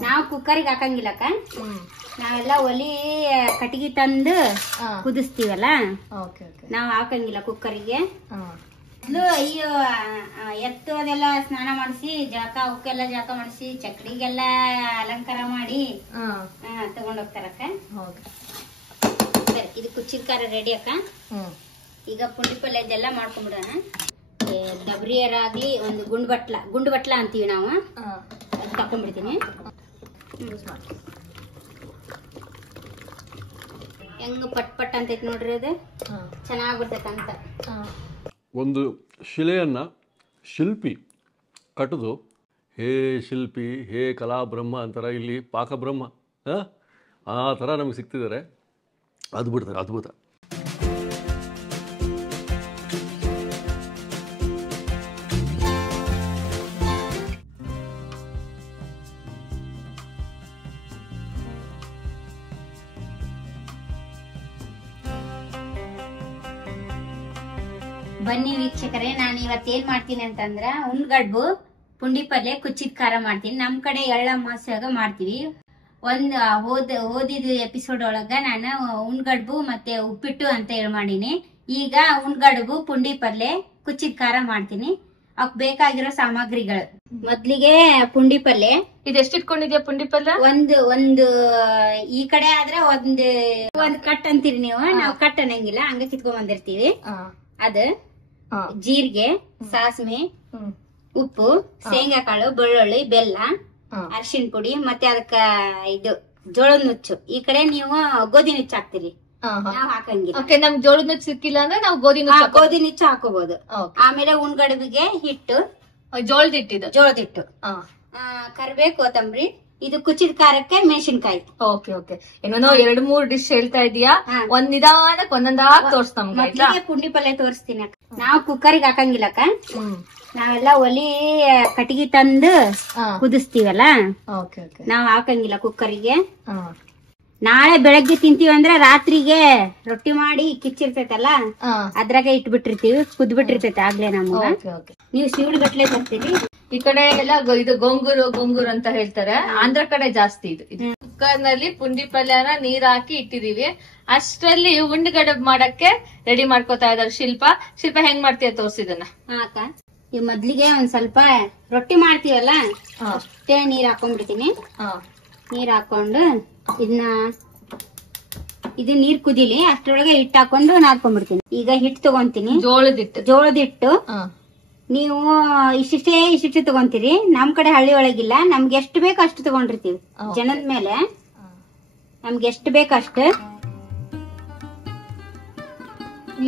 ನಾವ್ ಕುಕ್ಕರಿಗೆ ಹಾಕಂಗಿಲ್ಲಕ್ಕ. ನಾವೆಲ್ಲ ಒಲಿ ಕಟ್ಟಿಗೆ ತಂದು ಕುದಿಸ್ತೀವಲ್ಲ, ನಾವ್ ಹಾಕಂಗಿಲ್ಲ ಕುಕ್ಕರಿಗೆ. ಅಯ್ಯೋ ಎತ್ತು ಅದೆಲ್ಲ ಸ್ನಾನ ಮಾಡಿಸಿ ಜಳಕ ಅವಕ್ಕೆಲ್ಲ ಜಳಕ ಮಾಡಿಸಿ ಚಕ್ಡಿಗೆಲ್ಲ ಅಲಂಕಾರ ಮಾಡಿ ತಗೊಂಡೋಗ್ತಾರಕ್ಕ. ಇದು ಕುಚ್ಚಿದ ಖಾರ ರೆಡಿ ಅಕ್ಕ. ಈಗ ಪುಂಡಿ ಪಲ್ಯದೆಲ್ಲ ಮಾಡ್ಕೊಂಡ್ಬಿಡೋಣ. ಡಬ್ರಿಯರಾಗ್ಲಿ ಒಂದು ಗುಂಡು ಬಟ್ಲ ಅಂತೀವಿ ನಾವು, ಅದು ತಕೊಂಡ್ಬಿಡ್ತೀನಿ. ಹೆಂಗ್ ಪಟ್ ಪಟ್ ಅಂತೈತಿ ನೋಡ್ರಿ, ಅದು ಚೆನ್ನಾಗ್ಬಿಡ್ತೈತೆ ಅಂತ. ಒಂದು ಶಿಲೆಯನ್ನ ಶಿಲ್ಪಿ ಕಟ್ಟದು, ಹೇ ಶಿಲ್ಪಿ ಹೇ ಕಲಾಬ್ರಹ್ಮ ಅಂತಾರ, ಇಲ್ಲಿ ಪಾಕಬ್ರಹ್ಮ ಆ ಥರ ನಮಗೆ ಸಿಗ್ತಿದ್ದಾರೆ. ಅದ್ಭುತ ಅದ್ಭುತ. ಬನ್ನಿ ವೀಕ್ಷಕರೇ, ನಾನು ಇವತ್ತೇನ್ ಮಾಡ್ತೀನಿ ಅಂತಂದ್ರ ಉಣ್ಗಡ್ಬು ಪುಂಡಿ ಪಲ್ಯ ಕುಚ್ಚಿದ ಖಾರ ಮಾಡ್ತೀನಿ. ನಮ್ ಕಡೆ ಎಳ್ಳ ಅಮಾವಾಸ್ಯಾಗ ಮಾಡ್ತೀವಿ. ಓದಿದ ಎಪಿಸೋಡ್ ಒಳಗ ನಾನು ಉಣ್ಗಡ್ಬು ಮತ್ತೆ ಉಪ್ಪಿಟ್ಟು ಅಂತ ಹೇಳಿ ಮಾಡೀನಿ. ಈಗ ಉಣ್ಗಡ್ಬು ಪುಂಡಿ ಪಲ್ಯ ಕುಚ್ಚಿದ ಖಾರ ಮಾಡ್ತೀನಿ. ಅವಕ್ ಬೇಕಾಗಿರೋ ಸಾಮಗ್ರಿಗಳು, ಮೊದ್ಲಿಗೆ ಪುಂಡಿ ಪಲ್ಯ. ಇದೆಷ್ಟು ಇಟ್ಕೊಂಡಿದ್ಯಾ ಪುಂಡಿ ಪಲ್ಯ? ಒಂದು ಈ ಕಡೆ ಆದ್ರೆ ಒಂದ್ ಕಟ್ ಅಂತೀರಿ ನೀವು, ನಾವು ಕಟ್ ಅನ್ನಂಗಿಲ್ಲ, ಹಂಗ ಕಿತ್ಕೊಂಡ್ ಬಂದಿರ್ತೀವಿ. ಅದ ಜೀರಿಗೆ, ಸಾಸಿವೆ, ಉಪ್ಪು, ಶೇಂಗಾ ಕಾಳು, ಬೆಳ್ಳುಳ್ಳಿ, ಬೆಲ್ಲ, ಅರಿಶಿನ ಪುಡಿ, ಮತ್ತೆ ಅದಕ್ಕ ಇದು ಜೋಳದ ನುಚ್ಚು. ಈ ಕಡೆ ನೀವು ಗೋಧಿ ನುಚ್ಚು ಹಾಕ್ತಿರಿ, ನಾವ್ ಹಾಕಂಗಿಲ್ಲ. ನಮ್ ಜೋಳದ ನುಚ್ಚು ಸಿಕ್ಕಿಲ್ಲ ಅಂದ್ರೆ ನಾವು ಗೋಧಿ ನುಚ್ಚು ಹಾಕೋಬಹುದು. ಆಮೇಲೆ ಉಣ್ಗಡ್ಬಿಗೆ ಹಿಟ್ಟು, ಜೋಳದ ಹಿಟ್ಟು, ಕರಿಬೇವು, ಕೊತ್ತಂಬರಿ, ಇದು ಕುಚ್ಚಿದ ಖಾರಕ್ಕೆ ಮೆಣಸಿನ್ಕಾಯಿ. ಏನೋ 2-3 ಡಿಶ್ ಹೇಳ್ತಾ ಇದೀಯಾ, ಒಂದ್ ನಿಧಾನಕ್ ಒಂದೊಂದಾಗ ತೋರ್ಸ್ ನಮ್ಗೆ. ಪುಂಡಿ ಪಲ್ಯ ತೋರಿಸ್ತೀನಿ ಅಕ್ಕ. ನಾವ್ ಕುಕ್ಕರಿಗೆ ಹಾಕಂಗಿಲ್ಲಕ್ಕ, ನಾವೆಲ್ಲ ಒಲಿ ಕಟ್ಟಿಗೆ ತಂದು ಕುದಿಸ್ತೀವಲ್ಲ, ನಾವ್ ಹಾಕಂಗಿಲ್ಲ ಕುಕ್ಕರಿಗೆ. ನಾಳೆ ಬೆಳಗ್ಗೆ ತಿಂತೀವಿ ಅಂದ್ರೆ ರಾತ್ರಿಗೆ ರೊಟ್ಟಿ ಮಾಡಿ ಕಿಚ್ಚಿರ್ತೈತಲ್ಲ ಅದ್ರಾಗ ಇಟ್ಬಿಟ್ಟಿರ್ತೀವಿ, ಕುದ್ಬಿಟ್ಟಿರ್ತೈತೆ ಆಗ್ಲೇ ನಮ್ಗ. ನೀವು ಶಿವಡ್ ಗಟ್ಲೆ ಬರ್ತೀರಿ. ಈ ಕಡೆ ಎಲ್ಲ ಇದು ಗೊಂಗೂರು ಅಂತ ಹೇಳ್ತಾರೆ, ಆಂಧ್ರ ಕಡೆ ಜಾಸ್ತಿ ಇದು. ಕುಕ್ಕರ್ ನಲ್ಲಿ ಪುಂಡಿ ಪಲ್ಯನ ನೀರ್ ಹಾಕಿ ಇಟ್ಟಿದೀವಿ. ಅಷ್ಟರಲ್ಲಿ ಉಂಡ್ಗಡಬ್ ಮಾಡಕ್ಕೆ ರೆಡಿ ಮಾಡ್ಕೋತಾ ಇದಾರೆ ಶಿಲ್ಪ ಹೆಂಗ್ ಮಾಡ್ತೀಯ ತೋರ್ಸಿದನ್ನ. ಅಕ್ಕ, ಈ ಮೊದ್ಲಿಗೆ ಒಂದ್ ಸ್ವಲ್ಪ ರೊಟ್ಟಿ ಮಾಡ್ತೀವಲ್ಲ ಅಷ್ಟೇ ನೀರ್ ಹಾಕೊಂಡ್ಬಿಡ್ತೀನಿ. ನೀರ್ ಹಾಕೊಂಡು ಇದು ನೀರ್ ಕುದಿಲಿ, ಅಷ್ಟ್ರೊಳಗೆ ಹಿಟ್ಟು ಹಾಕೊಂಡು ನಾದ್ಕೊಂಡ್ಬಿಡ್ತೀನಿ. ಈಗ ಹಿಟ್ಟು ತಗೊಂತೀನಿ, ಜೋಳದ ಹಿಟ್ಟು. ನೀವು ಇಷ್ಟಿಷ್ಟೇ ತಗೊಂತೀರಿ. ನಮ್ ಕಡೆ ಹಳ್ಳಿ ಒಳಗಿಲ್ಲ, ನಮ್ಗೆ ಎಷ್ಟು ಬೇಕು ಅಷ್ಟು ತಗೊಂಡಿರ್ತೀವಿ. ಜನದ ಮೇಲೆ ನಮ್ಗೆ ಎಷ್ಟು ಬೇಕು ಅಷ್ಟು.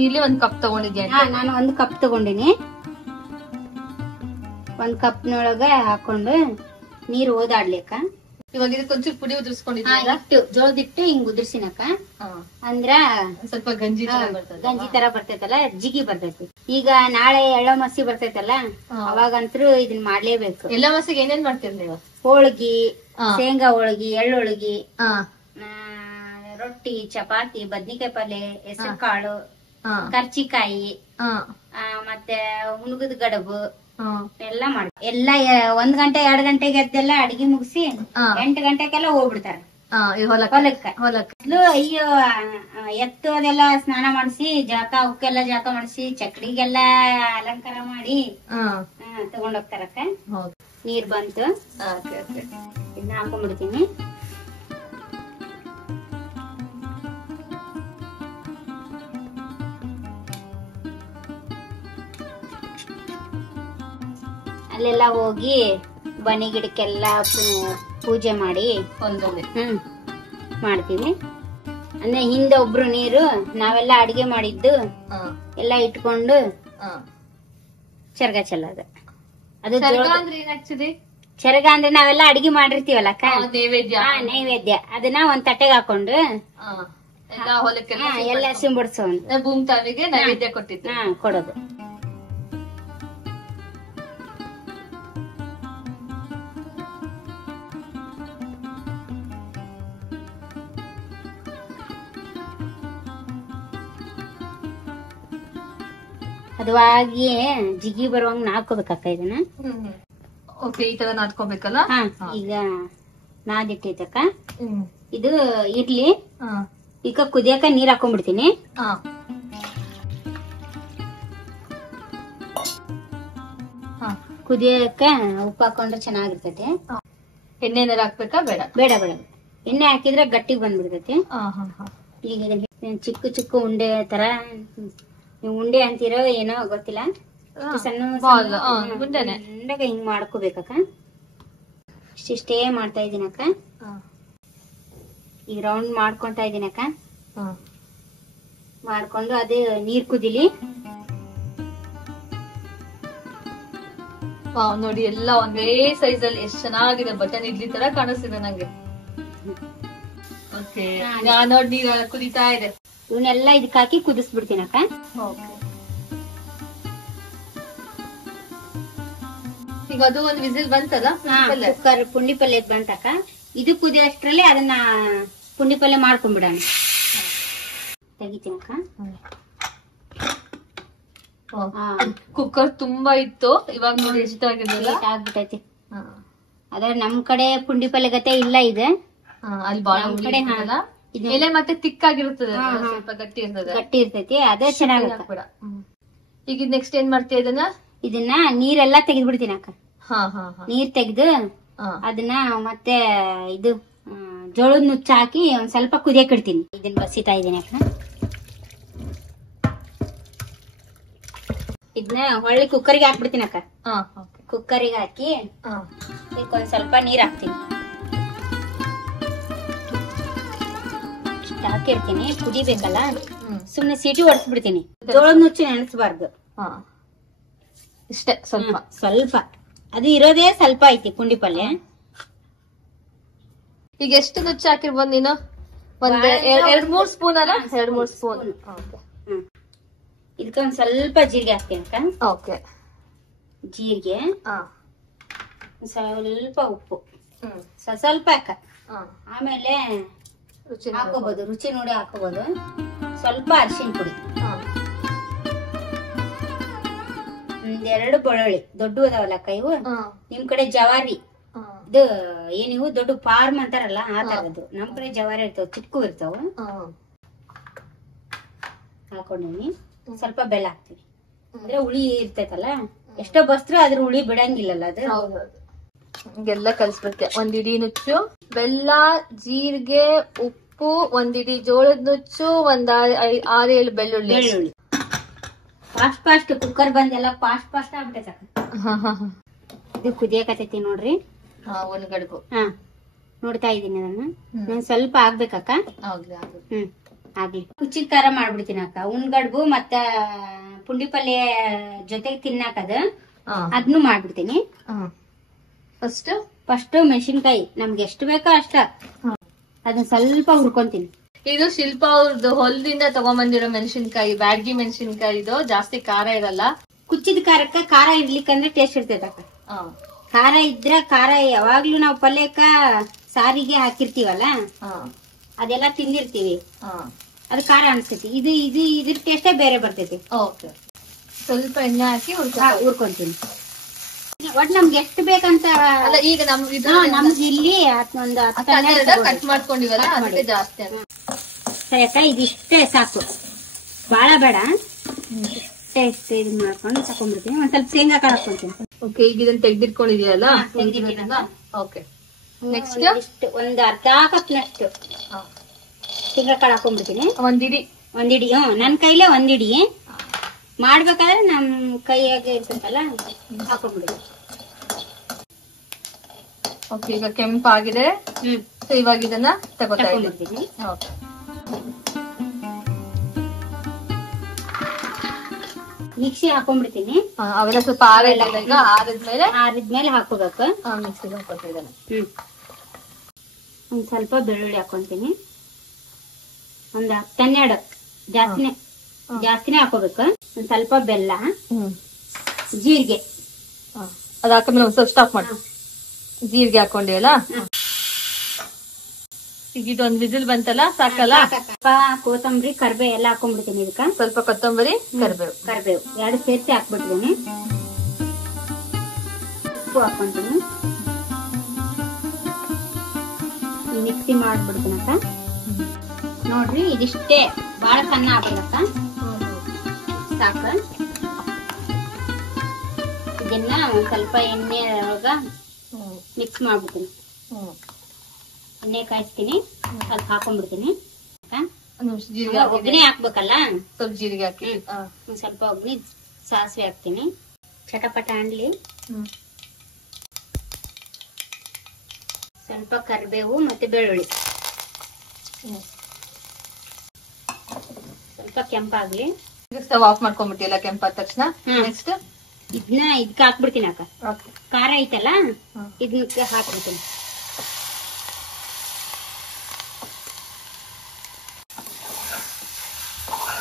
ಇಲ್ಲಿ ಒಂದ್ ಕಪ್ ತಗೊಂಡಿದ್ಯಾ? ನಾನು 1 ಕಪ್ ತಗೊಂಡಿನಿ. 1 ಕಪ್ನೊಳಗ ಹಾಕೊಂಡು ನೀರು ಓದಾಡ್ಲಿಕ್ಕ. ಇವಾಗ ಇದಕ್ಕೊಂಚೂರು ಪುಡಿ ಉದುರಿಸ್ಕೊಂಡಿದ್ದೀರಾ? ಜೋಳದ ಹಿಟ್ಟು ಹಿಂಗ್ ಉದುರ್ಸಿನಕ್ಕ, ಅಂದ್ರ ಸ್ವಲ್ಪ ಗಂಜಿ ತರ ಬರ್ತೈತಲ್ಲ, ಜಿಗಿ ಬರ್ತೈತಿ. ಈಗ ನಾಳೆ ಎಳ್ಳಮಸಿ ಬರ್ತೈತಲ್ಲ, ಅವಾಗಂತೂ ಇದನ್ ಮಾಡ್ಲೇಬೇಕು. ಎಳ್ಳಮಸಿಗೆ ಏನೇನ್ ಮಾಡ್ತೀರಿ ನೀವು? ಹೋಳ್ಗಿ, ಶೇಂಗಾ ಹೋಳ್ಗಿ, ಎಳ್ಳೊಳ್ಗಿ, ರೊಟ್ಟಿ, ಚಪಾತಿ, ಬದ್ನಿಕಾಯಿ ಪಲ್ಯ, ಹೆಸರು ಕಾಳು, ಕರ್ಚಿಕಾಯಿ, ಮತ್ತೆ ಹುಣಗದ ಗಡಬು ಎಲ್ಲ ಮಾಡ್ತಾರೆ. ಎಲ್ಲ 1 ಗಂಟೆ 2 ಗಂಟೆಗೆ ಎದ್ದೆಲ್ಲ ಅಡಿಗೆ ಮುಗಿಸಿ 8 ಗಂಟೆಗೆಲ್ಲ ಹೋಗ್ಬಿಡ್ತಾರ ಹೊಲಕ್ಕ. ಅಯ್ಯೋ ಎತ್ತು ಅದೆಲ್ಲ ಸ್ನಾನ ಮಾಡಿಸಿ ಅವಕ್ಕೆಲ್ಲ ಜಳಕ ಮಾಡಿಸಿ ಚಕ್ಡಿಗೆಲ್ಲ ಅಲಂಕಾರ ಮಾಡಿ ತಗೊಂಡೋಗ್ತಾರಕ್ಕ. ನೀರ್ ಬಂತು, ಇದನ್ನ ಹಾಕೊಂಡ್ಬಿಡ್ತೀನಿ. ಅಲ್ಲೆಲ್ಲ ಹೋಗಿ ಬನ್ನಿ ಗಿಡಕ್ಕೆಲ್ಲ ಪೂಜೆ ಮಾಡಿ ಮಾಡ್ತೀವಿ. ಅಂದ್ರೆ ಹಿಂದೆ ಒಬ್ರು ನೀರು, ನಾವೆಲ್ಲ ಅಡಿಗೆ ಮಾಡಿದ್ದು ಎಲ್ಲ ಇಟ್ಕೊಂಡು ಚರ್ಗ ಚೆಲ್ಲೋದು. ಅದು ಚರಗ ಅಂದ್ರೆ ನಾವೆಲ್ಲ ಅಡಿಗೆ ಮಾಡಿರ್ತೀವಲ್ಲ ಅಕ್ಕ, ನೈವೇದ್ಯ. ಅದನ್ನ ಒಂದ್ ತಟ್ಟೆಗೆ ಹಾಕೊಂಡು ಎಲ್ಲ ಸಿಂಬಡ್ಸೋದು, ಭೂಮಿ ತಾವಿಗೆ ನೈವೇದ್ಯ ಕೊಡೋದು. ಅದುವಾಗಿ ಜಿಗಿ ಬರುವಂಗ ನಾದ್ಕೋಬೇಕಕ್ಕ ಇದನ್ನ. ಈ ತರ ನಾದ್ಕೋಬೇಕಲ್ಲ. ಈಗ ನಾದಿಟ್ಟೈತಕ್ಕ. ಇದು ಇರ್ಲಿ, ಈಗ ಕುದಿಯಕ ನೀರ್ ಹಾಕೊಂಡ್ಬಿಡ್ತೀನಿ. ಕುದಿಯಕ ಉಪ್ಪು ಹಾಕೊಂಡ್ರೆ ಚೆನ್ನಾಗಿರ್ತೈತಿ. ಎಣ್ಣೆ ಏನಾರ ಹಾಕ್ಬೇಕಾ? ಬೇಡ ಬೇಡ ಬೇಡ, ಎಣ್ಣೆ ಹಾಕಿದ್ರೆ ಗಟ್ಟಿಗೆ ಬಂದ್ಬಿಡ್ತೈತಿ. ಈಗ ಚಿಕ್ಕ ಚಿಕ್ಕ ಉಂಡೆ ತರ, ನೀವು ಉಂಡೆ ಅಂತೀರೋ ಏನೋ ಗೊತ್ತಿಲ್ಲ, ಸಣ್ಣ ಉಂಡೆಗ ಹಿಂಗ್ ಮಾಡ್ಕೋಬೇಕಕ್ಕ. ಇಷ್ಟೇ ಮಾಡ್ತಾ ಇದೀನಕ್ಕ. ಈಗ ರೌಂಡ್ ಮಾಡ್ಕೊಂತಾ ಇದೀನಕ್ಕ. ಮಾಡ್ಕೊಂಡು ಅದೇ ನೀರ್ ಕುದಿಲಿ. ನೋಡಿ ಎಲ್ಲ ಒಂದೇ ಸೈಜ್ ಅಲ್ಲಿ ಎಷ್ಟ್ ಚೆನ್ನಾಗಿದೆ, ಬಟನ್ ಇಡ್ಲಿ ತರ ಕಾಣಿಸ್ತಿದೆ ನಂಗೆ. ನೋಡಿ ನೀರ್ ಕುದಿತಾ ಇದೆ. ಇವನ್ನೆಲ್ಲ ಇದಕ್ ಹಾಕಿ ಕುದಿಸ್ಬಿಡ್ತೀನಕ್ಕ. ಈಗ ಅದು ಒಂದ್ ವಿಸಿಲ್ ಬಂತದ? ಕುಕ್ಕರ್ ಪುಂಡಿ ಪಲ್ಯ ಬಂತಕ್ಕ. ಇದು ಕುದಿಯೋಷ್ಟ್ರಲ್ಲಿ ಅದನ್ನ ಪುಂಡಿ ಪಲ್ಯ ಮಾಡ್ಕೊಂಡ್ಬಿಡೋಣ. ತೆಗಿತೀನಕ್ಕ. ಕುಕ್ಕರ್ ತುಂಬಾ ಇತ್ತು, ಇವಾಗ ನೋಡಿ ಎಷ್ಟಾಗಿದೆಲ್ಲ ಆಗ್ಬಿಟ್ಟೈತಿ. ಅದ್ರ ನಮ್ ಕಡೆ ಪುಂಡಿ ಪಲ್ಯ ಗತೆ ಇಲ್ಲ ಇದೆ. ಅಲ್ಲಿ ಬಾಳ ಕಡೆ ಎಲೆ ಮತ್ತೆ ತಿಕ್ಕಾಗಿರುತ್ತದೆ, ಸ್ವಲ್ಪ ಗಟ್ಟಿ ಇರ್ತದೆ. ಗಟ್ಟಿ ಇರ್ತೈತಿ, ಅದೇ ಚೆನ್ನಾಗಿ ಕೂಡ. ಈಗ ನೆಕ್ಸ್ಟ್ ಏನ್ ಮಾಡ್ತೀಯ? ಇದನ್ನ ನೀರೆಲ್ಲಾ ತೆಗೆದ್ಬಿಡ್ತೀನಿ ಅಕ್ಕ. ನೀರ್ ತೆಗ್ದು ಅದನ್ನ ಮತ್ತೆ ಇದು ಜೋಳದ ನುಚ್ಚ ಹಾಕಿ ಒಂದ್ ಸ್ವಲ್ಪ ಕುದಿಯಕ್ ಇಡ್ತೀನಿ. ಇದನ್ನ ಬಸಿತಾ ಇದೀನಿ ಅಕ್ಕ. ಇದನ್ನ ಹೊಳ್ಳಿ ಕುಕ್ಕರ್ಗೆ ಹಾಕ್ಬಿಡ್ತೀನಿ ಅಕ್ಕ. ಕುಕ್ಕರಿಗೆ ಹಾಕಿ ಒಂದ್ ಸ್ವಲ್ಪ ನೀರ್ ಹಾಕ್ತೀನಿ. ಹಾಕಿರ್ತೀನಿ, ಕುದಿಬೇಕಲ್ಲ, ಸುಮ್ನೆ ಸೀಟಿ ಹೊಡ್ಸ್ಬಿಡ್ತೀನಿ. ಜೋಳದ ನುಚ್ಚು ನೆನೆಸ್ಬಾರ್ದು, ಇಷ್ಟೇ ಸ್ವಲ್ಪ ಸ್ವಲ್ಪ. ಅದು ಇರೋದೇ ಸ್ವಲ್ಪ ಐತಿ ಪುಂಡಿ ಪಲ್ಯ. ಈಗ ಎಷ್ಟು ನುಚ್ಚು ಹಾಕಿರ್ಬೋದು ನೀನು? ಒಂದ್ 2-3 ಸ್ಪೂನ್ ಅಲ್ಲ? 2-3 ಸ್ಪೂನ್. ಇದಕ್ಕೆ ಒಂದ್ ಸ್ವಲ್ಪ ಜೀರಿಗೆ ಹಾಕ್ತೀನಿ ಅಕ್ಕ. ಓಕೆ, ಜೀರಿಗೆ, ಸ್ವಲ್ಪ ಉಪ್ಪು, ಸ್ವಲ್ಪ ಅಕ್ಕ. ಆಮೇಲೆ ಹಾಕೋಬಹುದು, ರುಚಿ ನೋಡಿ ಹಾಕೋಬಹುದು. ಸ್ವಲ್ಪ ಅರಿಶಿನ ಪುಡಿ, 2 ಬೆಳ್ಳುಳ್ಳಿ ದೊಡ್ಡ ಅದಾವಲ್ಲಕ್ಕ ಇವು. ನಿಮ್ ಕಡೆ ಜವಾರಿ ಇದು ಏನಿವು ದೊಡ್ಡ ಫಾರ್ಮ್ ಅಂತಾರಲ್ಲ ಆ ತರದ್ದು. ನಮ್ ಕಡೆ ಜವಾರಿ ಇರ್ತಾವ, ಚಿಕ್ಕು ಇರ್ತಾವ. ಹಾಕೊಂಡಿ ಸ್ವಲ್ಪ ಬೆಲ್ಲ ಹಾಕ್ತಿವಿ, ಅಂದ್ರೆ ಹುಳಿ ಇರ್ತೈತಲ್ಲ. ಎಷ್ಟೋ ಬಸ್ರು ಅದ್ರ ಹುಳಿ ಬಿಡಂಗಿಲ್ಲಲ್ಲ ಅದು. ಹಿಂಗೆಲ್ಲ ಕಲ್ಸ್ಬಿಡ್ತೆ. 1 ಇಡೀ ನುಚ್ಚು, ಬೆಲ್ಲ, ಜೀರಿಗೆ, ಉಪ್ಪು, 1 ಇಡೀ ಜೋಳದ ನುಚ್ಚು, 6-7 ಬೆಳ್ಳುಳ್ಳಿ. ಫಾಸ್ಟ್ ಕುಕ್ಕರ್ ಬಂದೆಲ್ಲ ಫಾಸ್ಟ್ ಆಗ್ಬಿಟ್ಟೈತ. ಇದು ಕುದಿಯಕತೈತಿ ನೋಡ್ರಿ. ಒಂದ್ ಗಡ್ಬು ನೋಡ್ತಾ ಇದೀನಿ ಅದನ್ನ. ಸ್ವಲ್ಪ ಆಗ್ಬೇಕಕ್ಕ. ಆಗ್ಲಿ. ಕುಚ್ಚಿದ ಖಾರ ಮಾಡ್ಬಿಡ್ತೀನಿ ಅಕ್ಕ. ಉಣ್ಗಡ್ಬು ಮತ್ತ ಪುಂಡಿ ಪಲ್ಯ ಜೊತೆಗೆ ತಿನ್ನಾಕದ ಅದ್ನು ಮಾಡ್ಬಿಡ್ತೀನಿ. ಫಸ್ಟ್ ಮೆಣಸಿನ್ಕಾಯಿ ನಮ್ಗೆ ಎಷ್ಟು ಬೇಕೋ ಅಷ್ಟ ಅದನ್ನ ಸ್ವಲ್ಪ ಹುರ್ಕೊಂತೀನಿ. ಇದು ಶಿಲ್ಪ ಅವ್ರದ್ದು ಹೊಲದಿಂದ ತಗೊಂಬಂದಿರೋ ಮೆಣಸಿನ್ಕಾಯಿ, ಬ್ಯಾಡ್ಗಿ ಮೆಣಸಿನ್ಕಾಯಿ. ಇದು ಜಾಸ್ತಿ ಖಾರ ಇರಲ್ಲ. ಕುಚ್ಚಿದ ಖಾರಕ್ಕ ಖಾರ ಇರ್ಲಿಕ್ಕಂದ್ರೆ ಟೇಸ್ಟ್ ಇರ್ತೈತಕ್ಕ. ಖಾರ ಇದ್ರ ಖಾರ ಯಾವಾಗ್ಲೂ ನಾವು ಪಲ್ಯಕ್ಕ ಸಾರಿಗೆ ಹಾಕಿರ್ತೀವಲ್ಲ, ಅದೆಲ್ಲ ತಿಂದಿರ್ತೀವಿ, ಅದು ಖಾರ ಅನ್ಸ್ತೈತಿ. ಇದ್ರ ಟೇಸ್ಟೇ ಬೇರೆ ಬರ್ತೈತಿ. ಸ್ವಲ್ಪ ಎಣ್ಣೆ ಹಾಕಿ ಹುರ್ಕೊಂತೀನಿ. ಒಟ್ ನಮ್ಗೆ ಎಷ್ಟು ಬೇಕಂತ. ಈಗ ನಮ್ಗೆ ಇಲ್ಲಿ ಒಂದು ಕಟ್ ಮಾಡ್ಕೊಂಡಿವಲ್ಲ ಅದಕ್ಕೆ ಜಾಸ್ತಿ. ಸರಿ ಅಕ್ಕ, ಇದಿಷ್ಟೇ ಸಾಕು, ಬಾಳ ಬೇಡ. ಇದು ಮಾಡ್ಕೊಂಡು ತಕೊಂಡ್ಬಿಡ್ತೀನಿ. ಒಂದ್ ಸ್ವಲ್ಪ ಶೇಂಗಾ ಕಾಳು ಹಾಕೊಂತೀನಿ. ಓಕೆ, ಈಗ ಇದನ್ನ ತೆಗ್ದಿಟ್ಕೊಂಡಿದೀಯಲ್ಲ? ಓಕೆ, ನೆಕ್ಸ್ಟ್ ಒಂದ್ ಅರ್ಧ ಕಪ್ನಷ್ಟು ಶೇಂಗಾ ಕಾಳು ಹಾಕೊಂಡ್ಬಿಡ್ತೀನಿ. ಒಂದಿಡಿ ನನ್ ಕೈಲೇ ಒಂದಿಡಿ. ಮಾಡ್ಬೇಕಾದ್ರೆ ನಮ್ ಕೈಯಾಗೆ ಇರ್ತೈತಲ್ಲ ಹಾಕೊಂಡ್ಬಿಡಿ. ಓಕೆ, ಈಗ ಕೆಂಪಾಗಿದೆ. ಇವಾಗ ಇದನ್ನ ತಗೋತೀನಿ. ಮಿಕ್ಸಿ ಹಾಕೊಂಡ್ಬಿಡ್ತೀನಿ. ಅವೆಲ್ಲ ಸ್ವಲ್ಪ ಆರಿದ್ಮೇಲೆ ಹಾಕೋಬೇಕು. ಮಿಕ್ಸಿಗೆ ಹಾಕೋತಿದ್ದಾನೆ. ಒಂದ್ ಸ್ವಲ್ಪ ಬೆಳ್ಳುಳ್ಳಿ ಹಾಕೊಂತೀನಿ. ಒಂದ್ 12 ಜಾಸ್ತಿನೇ ಹಾಕೋಬೇಕು. ಒಂದ್ ಸ್ವಲ್ಪ ಬೆಲ್ಲ, ಜೀರಿಗೆ. ಅದ್ ಹಾಕೊಂಡ್ಮೇಲೆ ಒಂದ್ ಸ್ವಲ್ಪ ಸ್ಟಾಪ್ ಮಾಡಿ. ಜೀರಿಗೆ ಹಾಕೊಂಡಿವಲ್ಲ. ಈಗ ಇದೊಂದ್ ವಿಸಿಲ್ ಬಂತಲ್ಲ, ಸಾಕಲ್ಲ? ಕೊತ್ತಂಬರಿ, ಕರ್ಬೇವು ಎಲ್ಲ ಹಾಕೊಂಡ್ಬಿಡ್ತೀನಿ. ಇದಕ್ಕ ಸ್ವಲ್ಪ ಕೊತ್ತಂಬರಿ, ಕರ್ಬೇವು 2 ಸೇರ್ಸಿ ಹಾಕ್ಬಿಡ್ತೀನಿ. ಉಪ್ಪು ಹಾಕೊಂತೀನಿ. ಮಿಕ್ಸಿ ಮಾಡ್ಬಿಡ್ತೀನಕ್ಕ. ನೋಡ್ರಿ ಇದಿಷ್ಟೇ, ಬಾಳ ಸಣ್ಣ ಆಗ್ಬಿಡಕ್ಕ ಸಾಕ. ಇದನ್ನ ಒಂದ್ ಸ್ವಲ್ಪ ಎಣ್ಣೆ ಒಳಗ ಮಿಕ್ಸ್ ಮಾಡ್ಬಿಡ್ತೀನಿ. ಎಣ್ಣೆ ಕಾಯಿಸ್ತೀನಿ, ಸ್ವಲ್ಪ ಹಾಕೊಂಡ್ಬಿಡ್ತೀನಿ. ಒಗ್ಗರಣೆ ಹಾಕ್ಬೇಕಲ್ಲ, ಸ್ವಲ್ಪ ಜೀರಿಗೆ ಹಾಕಿ ಒಂದ್ ಸ್ವಲ್ಪ ಒಗ್ಗರಣೆ ಸಾಸಿವೆ ಹಾಕ್ತೀನಿ. ಚಟಪಟ ಅಂಡ್ಲಿ, ಸ್ವಲ್ಪ ಕರಿಬೇವು ಮತ್ತೆ ಬೆಳ್ಳುಳ್ಳಿ, ಸ್ವಲ್ಪ ಕೆಂಪಾಗ್ಲಿ. ಸ್ಟವ್ ಆಫ್ ಮಾಡ್ಕೊಂಡ್ಬಿಟ್ಟಿಲ್ಲ ಕೆಂಪಾದ ತಕ್ಷಣ. ನೆಕ್ಸ್ಟ್ ಇದನ್ನ ಇದಕ್ಕೆ ಹಾಕ್ಬಿಡ್ತೀನಿ ಅಕ್ಕ. ಖಾರ ಐತಲ್ಲ, ಇದಕ್ಕೆ ಹಾಕ್ಬಿಡ್ತೀನಿ.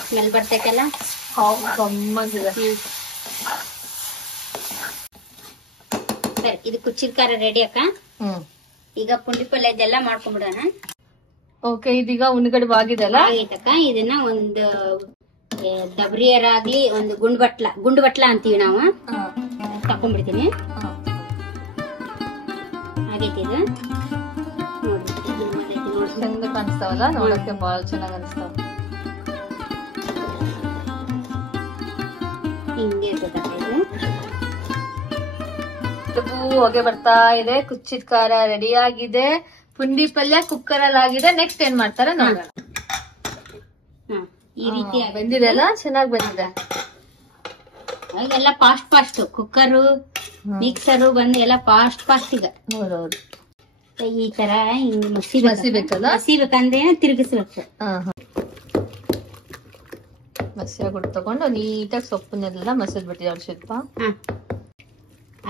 ಸ್ಮೆಲ್ ಬರ್ತೈತಲ್ಲ, ಸರಿ. ಇದು ಕುಚ್ಚಿದ ಖಾರ ರೆಡಿ ಅಕ್ಕ. ಈಗ ಪುಂಡಿ ಪಲ್ಯದೆಲ್ಲ ಮಾಡ್ಕೊಂಡ್ಬಿಡೋಣ. ಓಕೆ, ಇದೀಗ ಉಣ್ಣಗಡ್ಬು ಆಗಿದೆಲ್ಲ ಆಗೈತಕ್ಕ. ಇದನ್ನ ಒಂದು ಡಬ್ರಿಯರಾಗ್ಲಿ ಒಂದು ಗುಂಡು ಬಟ್ಲ ಅಂತೀವಿ ನಾವು, ತಕೊಂಡ್ಬಿಡ್ತೀನಿ. ಆಗೈತಿ ಇದು. ಚಂದ ಕಾಣಿಸ್ತಾವಲ್ಲ, ನೋಡಕ್ಕೆ ಬಹಳ ಚೆನ್ನಾಗ್ ಅನಿಸ್ತಾವ. ಹಿಂಗೆ ಇರ್ತದಕ್ಕ ಇದು. ಹೊಗೆ ಬರ್ತಾ ಇದೆ. ಕುಚ್ಚಿದ ಖಾರ ರೆಡಿ ಆಗಿದೆ. ಪುಂಡಿ ಪಲ್ಯ ಕುಕ್ಕರ್ ಅಲ್ಲಿ ಆಗಿದೆ. ನೆಕ್ಸ್ಟ್ ಏನ್ ಮಾಡ್ತಾರೆ ನೋಡೋಣ. ಈ ರೀತಿ ಬಂದಿದೆ ಅಲ್ಲ, ಚೆನ್ನಾಗ್ ಬಂದಿದೆ. ಎಲ್ಲ ಫಾಸ್ಟ್ ಕುಕ್ಕರು ಮಿಕ್ಸರು ಬಂದು ಎಲ್ಲ ಫಾಸ್ಟ್ ಈಗ. ಹೌದೌದು. ಈ ತರ ಹಿಂಗ್ ಮಸಿಬೇಕಲ್ಲ, ಮಸಿಬೇಕಂದ್ರೆ ತಿರುಗಿಸ್ಬೇಕು. ಮಸಿಯಾಗಿ ತಗೊಂಡು ನೀಟಾಗಿ ಸೊಪ್ಪನ್ನೆಲ್ಲ ಮಸಿದ್ ಬಿಟ್ಟಿದ್ದಾರೆ ಶಿಲ್ಪ.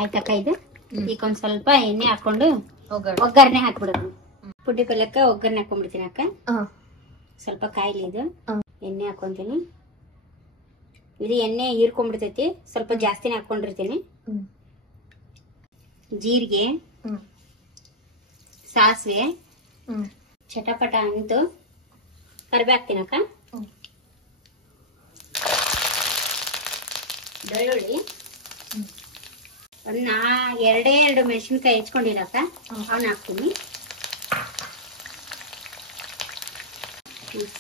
ಆಯ್ತಕ್ಕ. ಇದು ಈಗ ಒಂದ್ ಸ್ವಲ್ಪ ಎಣ್ಣೆ ಹಾಕೊಂಡು ಒಗ್ಗರಣೆ ಹಾಕ್ಬಿಡೋದು. ಪುಂಡಿ ಪಲ್ಯಕ್ಕ ಒಗ್ಗರಣೆ ಹಾಕೊಂಡ್ಬಿಡ್ತೀನಿ ಅಕ್ಕ. ಸ್ವಲ್ಪ ಕಾಯಿಲಿ ಇದು. ಎಣ್ಣೆ ಹಾಕೊಂತೀನಿ. ಇದು ಎಣ್ಣೆ ಹೀರ್ಕೊಂಡ್ಬಿಡ್ತೈತಿ, ಸ್ವಲ್ಪ ಜಾಸ್ತಿನೇ ಹಾಕೊಂಡಿರ್ತೀನಿ. ಜೀರಿಗೆ, ಸಾಸಿವೆ, ಚಟಪಟ ಅಂತು ಕರಿಬೇವು ಹಾಕ್ತೀನಕ್ಕ. ಬೆಳ್ಳುಳ್ಳಿ, ಒಂದ್ ಎರಡು ಮೆಣಸಿನ್ಕಾಯಿ ಹೆಚ್ಕೊಂಡಿರಕ್ಕ, ಅವನ್ನ ಹಾಕ್ತೀನಿ.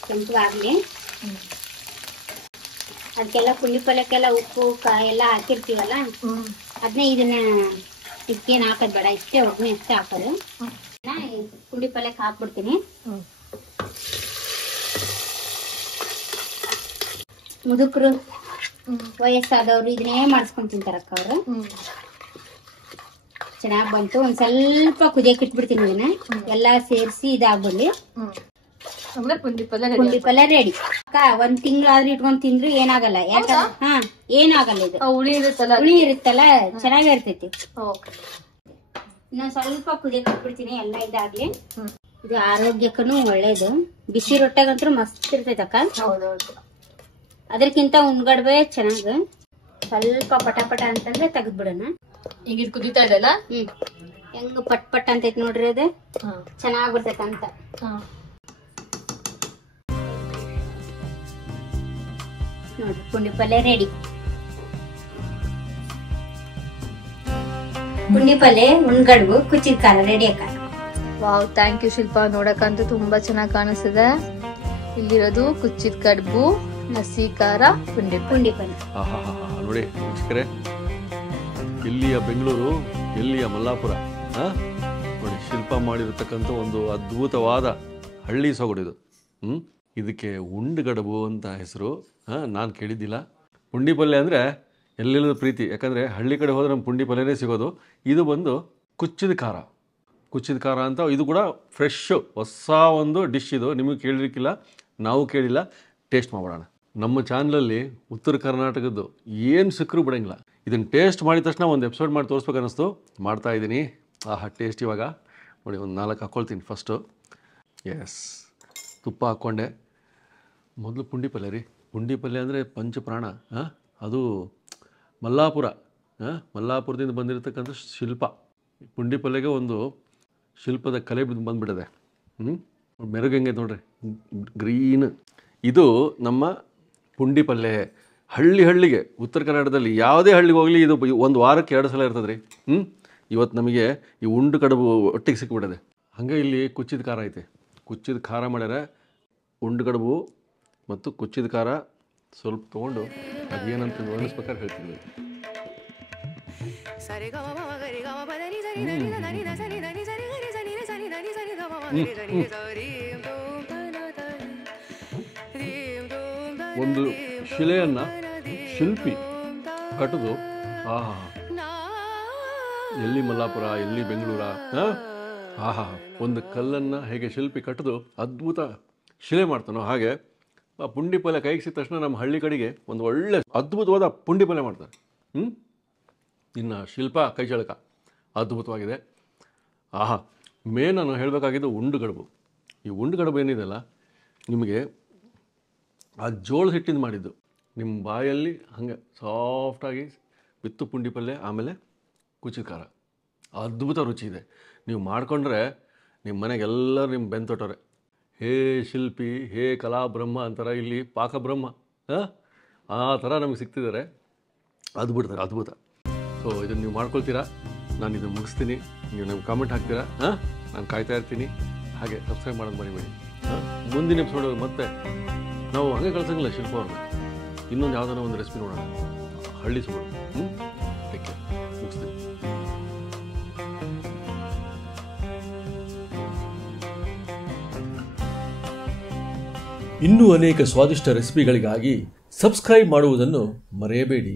ಕೆಂಪಗಾಗ್ಲಿ. ಅದಕ್ಕೆಲ್ಲ ಪುಂಡಿ ಪಲ್ಯಕ್ಕೆಲ್ಲ ಉಪ್ಪು ಎಲ್ಲ ಹಾಕಿರ್ತೀವಲ್ಲ, ಅದನ್ನೇ ಇದನ್ನ ಇದಕ್ಕೇನ್ ಹಾಕೋದ್ ಬೇಡ, ಇಷ್ಟೇ ಒಗ್ಗರಣೆ ಇಷ್ಟೇ ಹಾಕೋದು. ಪುಂಡಿ ಪಲ್ಯಕ್ಕೆ ಹಾಕ್ಬಿಡ್ತೀನಿ. ಮುದುಕರು ವಯಸ್ಸಾದವ್ರು ಇದನ್ನೇ ಮಾಡಿಸ್ಕೊಂಡ್ ತಿಂತಾರಕ್ಕ ಅವ್ರು. ಚೆನ್ನಾಗ್ ಬಂತು. ಒಂದ್ ಸ್ವಲ್ಪ ಕುದಿಯಕ್ ಇಟ್ಬಿಡ್ತೀನಿ. ಇದನ್ನ ಎಲ್ಲಾ ಸೇರಿಸಿ ಇದಾಗ್ಬಿಡ್ಲಿ. ಪುಂಡಿ ಪಲ್ಯ ರೆಡಿ ಅಕ್ಕ. ಒಂದ್ ತಿಂಗಳಾದ್ರೂ ಇಟ್ಕೊಂಡ್ ತಿಂದ್ರು ಏನಾಗಲ್ಲ. ಯಾಕಂದ್ರೆ ಏನಾಗಲ್ಲ. ಇದು ಹುಳಿ ಇರುತ್ತಲ್ಲ, ಚೆನ್ನಾಗಿರ್ತೈತಿ. ಇನ್ನೊಂದ್ ಸ್ವಲ್ಪ ಕುದಿಯಕ್ ಇಟ್ಬಿಡ್ತೀನಿ. ಎಲ್ಲ ಇದಾಗ್ಲಿ. ಇದು ಆರೋಗ್ಯಕ್ಕೂ ಒಳ್ಳೇದು. ಬಿಸಿ ರೊಟ್ಟೆಗಂತೂ ಮಸ್ತ್ ಇರ್ತೈತಕ್ಕ. ಅದಕ್ಕಿಂತ ಉಣ್ಗಡ್ಬೆ ಚೆನ್ನಾಗ. ಸ್ವಲ್ಪ ಪಟ ಅಂತಂದ್ರೆ ತೆಗೆದ್ಬಿಡೋಣ. ಈಗ ಇದು ಕುದಿತಾ ಇದೆಲ್ಲ, ಹೆಂಗ್ ಪಟ್ ಅಂತೈತಿ ನೋಡ್ರಿ. ಅದು ಚೆನ್ನಾಗ್ ಬರ್ತೈತ ಅಂತ. ನೋಡ್ರಿ, ಪುಂಡಿ ಪಲ್ಯ ರೆಡಿ. ಪುಂಡಿ ಪಲ್ಯ, ಉಣ್ಗಡ್ಬು, ಕುಚ್ಚಿದ ಖಾರ ರೆಡಿ ಅಕ್ಕ. ವಾವ್, ಥ್ಯಾಂಕ್ ಯು ಶಿಲ್ಪ. ನೋಡಕ್ಕಂತೂ ತುಂಬಾ ಚೆನ್ನಾಗಿ ಕಾಣಿಸ್ತಿದೆ. ಇಲ್ಲಿರೋದು ಕುಚ್ಚಿದ ಕಡ್ಬು, ಹಸಿ ಖಾರ, ಪುಂಡಿ ಪಲ್ಯ. ನೋಡಿ ವೀಕ್ಷಕರೇ, ಇಲ್ಲಿಯ ಬೆಂಗಳೂರು, ಇಲ್ಲಿಯ ಮಲ್ಲಾಪುರ. ನೋಡಿ, ಶಿಲ್ಪ ಮಾಡಿರತಕ್ಕಂಥ ಒಂದು ಅದ್ಭುತವಾದ ಹಳ್ಳಿ ಸೊಗಡಿದು. ಇದಕ್ಕೆ ಉಂಡುಗಡಬು ಅಂತ ಹೆಸರು. ನಾನು ಕೇಳಿದ್ದಿಲ್ಲ. ಪುಂಡಿ ಪಲ್ಯ ಅಂದರೆ ಎಲ್ಲೆಲ್ಲದ ಪ್ರೀತಿ. ಯಾಕಂದರೆ ಹಳ್ಳಿ ಕಡೆ ಹೋದ್ರೆ ನಮ್ಮ ಪುಂಡಿ ಪಲ್ಯನೇ ಸಿಗೋದು. ಇದು ಬಂದು ಕುಚ್ಚಿದ ಖಾರ ಅಂತ. ಇದು ಕೂಡ ಫ್ರೆಶ್ಶು ಹೊಸ ಒಂದು ಡಿಶ್. ಇದು ನಿಮಗೆ ಕೇಳಿರ್ಕಿಲ್ಲ, ನಾವು ಕೇಳಿಲ್ಲ. ಟೇಸ್ಟ್ ಮಾಡೋಣ. ನಮ್ಮ ಚಾನಲಲ್ಲಿ ಉತ್ತರ ಕರ್ನಾಟಕದ್ದು ಏನು ಸಿಕ್ಕರೂ ಬಿಡೋಂಗಿಲ್ಲ. ಇದನ್ನು ಟೇಸ್ಟ್ ಮಾಡಿದ ತಕ್ಷಣ ಒಂದು ಎಪಿಸೋಡ್ ಮಾಡಿ ತೋರಿಸ್ಬೇಕು ಅನ್ನಿಸ್ತು. ಮಾಡ್ತಾಯಿದ್ದೀನಿ. ಟೇಸ್ಟ್ ಇವಾಗ ನೋಡಿ, ಒಂದು 4 ಹಾಕ್ಕೊಳ್ತೀನಿ ಫಸ್ಟು. ಎಸ್, ತುಪ್ಪ ಹಾಕ್ಕೊಂಡೆ. ಮೊದಲು ಪುಂಡಿ ಪಲ್ಯ ರೀ. ಪುಂಡಿ ಪಲ್ಯ ಅಂದರೆ ಪಂಚಪ್ರಾಣ. ಅದು ಮಲ್ಲಾಪುರ, ಮಲ್ಲಾಪುರದಿಂದ ಬಂದಿರತಕ್ಕಂಥ ಶಿಲ್ಪ. ಪುಂಡಿ ಪಲ್ಯಗೆ ಒಂದು ಶಿಲ್ಪದ ಕಲೆ ಬಂದುಬಿಟ್ಟಿದೆ. ಮೆರುಗಂಗೆ ನೋಡ್ರಿ, ಗ್ರೀನ್. ಇದು ನಮ್ಮ ಪುಂಡಿ ಪಲ್ಯ. ಹಳ್ಳಿಗೆ ಉತ್ತರ ಕರ್ನಾಟಕದಲ್ಲಿ ಯಾವುದೇ ಹಳ್ಳಿಗೆ ಹೋಗಲಿ ಇದು ಒಂದು ವಾರಕ್ಕೆ 2 ಸಲ ಇರ್ತದೆ ರೀ. ಇವತ್ತು ನಮಗೆ ಈ ಉಂಡು ಕಡುಬು ಒಟ್ಟಿಗೆ ಸಿಕ್ಬಿಡದೆ. ಹಾಗೆ ಇಲ್ಲಿ ಕುಚ್ಚಿದ ಖಾರ ಐತೆ. ಕುಚ್ಚಿದ ಖಾರ ಮಾಡ್ಯಾರ. ಉಂಡುಗಡುಬು ಮತ್ತು ಕುಚ್ಚಿದ ಖಾರ ಸ್ವಲ್ಪ ತೊಗೊಂಡು ಅದೇನಂತ ವರ್ಣಿಸ್ಬೇಕಾದ್ರೆ ಹೇಳ್ತಿದ್ವಿ. ಒಂದು ಶಿಲೆಯನ್ನು ಶಿಲ್ಪಿ ಕಟ್ಟೋದು, ಆಹಾ, ಎಲ್ಲಿ ಮಲ್ಲಾಪುರ ಎಲ್ಲಿ ಬೆಂಗಳೂರ, ಆಹಾ, ಒಂದು ಕಲ್ಲನ್ನು ಹೇಗೆ ಶಿಲ್ಪಿ ಕಟ್ಟೋದು ಅದ್ಭುತ ಶಿಲೆ ಮಾಡ್ತಾನೋ ಹಾಗೆ ಆ ಪುಂಡಿ ಪಲ್ಯ ಕೈಗೆ ಸಿಕ್ಕ ತಕ್ಷಣ ನಮ್ಮ ಹಳ್ಳಿ ಕಡೆಗೆ ಒಂದು ಒಳ್ಳೆ ಅದ್ಭುತವಾದ ಪುಂಡಿ ಪಲ್ಯ ಮಾಡ್ತಾರೆ. ಇನ್ನು ಶಿಲ್ಪ ಕೈಚಳಕ ಅದ್ಭುತವಾಗಿದೆ. ಆಹಾ, ಮೇನ್ ನಾನು ಹೇಳಬೇಕಾಗಿದ್ದು ಉಂಡುಗಡುಬು. ಈ ಉಂಡುಗಡುಬು ಏನಿದೆಯಲ್ಲ, ನಿಮಗೆ ಆ ಜೋಳ ಹಿಟ್ಟಿಂದ ಮಾಡಿದ್ದು ನಿಮ್ಮ ಬಾಯಲ್ಲಿ ಹಾಗೆ ಸಾಫ್ಟಾಗಿ ಬಿತ್ತು ಪುಂಡಿ ಪಲ್ಯ, ಆಮೇಲೆ ಕುಚ್ಚಿದ ಖಾರ, ಅದ್ಭುತ ರುಚಿ ಇದೆ. ನೀವು ಮಾಡಿಕೊಂಡ್ರೆ ನಿಮ್ಮ ಮನೆಗೆಲ್ಲರೂ ನಿಮ್ಮ ಬೆಂತೊಟ್ಟವ್ರೆ. ಹೇ ಶಿಲ್ಪಿ, ಹೇ ಕಲಾಬ್ರಹ್ಮ ಅಂತಾರೆ, ಇಲ್ಲಿ ಪಾಕಬ್ರಹ್ಮ, ಆ ಥರ ನಮಗೆ ಸಿಗ್ತಿದ್ದಾರೆ. ಅದ್ಬಿಡ್ತಾರೆ, ಅದ್ಭುತ. ಸೊ ಇದನ್ನು ನೀವು ಮಾಡ್ಕೊಳ್ತೀರಾ, ನಾನು ಇದನ್ನು ಮುಗಿಸ್ತೀನಿ, ನೀವು ನಮ್ಗೆ ಕಾಮೆಂಟ್ ಹಾಕ್ತೀರಾ, ನಾನು ಕಾಯ್ತಾ ಇರ್ತೀನಿ. ಹಾಗೆ ಸಬ್ಸ್ಕ್ರೈಬ್ ಮಾಡೋದು ಮರಿಬೇಡಿ. ಮುಂದಿನ ಎಪಿಸೋಡ್ ಮತ್ತೆ ನಾವು ಹಾಗೆ ಕಳ್ಸಂಗಿಲ್ಲ ಶಿಲ್ಪ ಅವ್ರನ್ನ, ಇನ್ನೊಂದು ಯಾವುದಾರ ಒಂದು ರೆಸಿಪಿ ನೋಡೋಣ, ಹಳ್ಳಿ ಸೊಗಡು. ಟೇಕ್ ಕೇರ್, ಮುಗಿಸ್ತೀನಿ. ಇನ್ನೂ ಅನೇಕ ಸ್ವಾದಿಷ್ಟ ರೆಸಿಪಿಗಳಿಗಾಗಿ ಸಬ್ಸ್ಕ್ರೈಬ್ ಮಾಡುವುದನ್ನು ಮರೆಯಬೇಡಿ.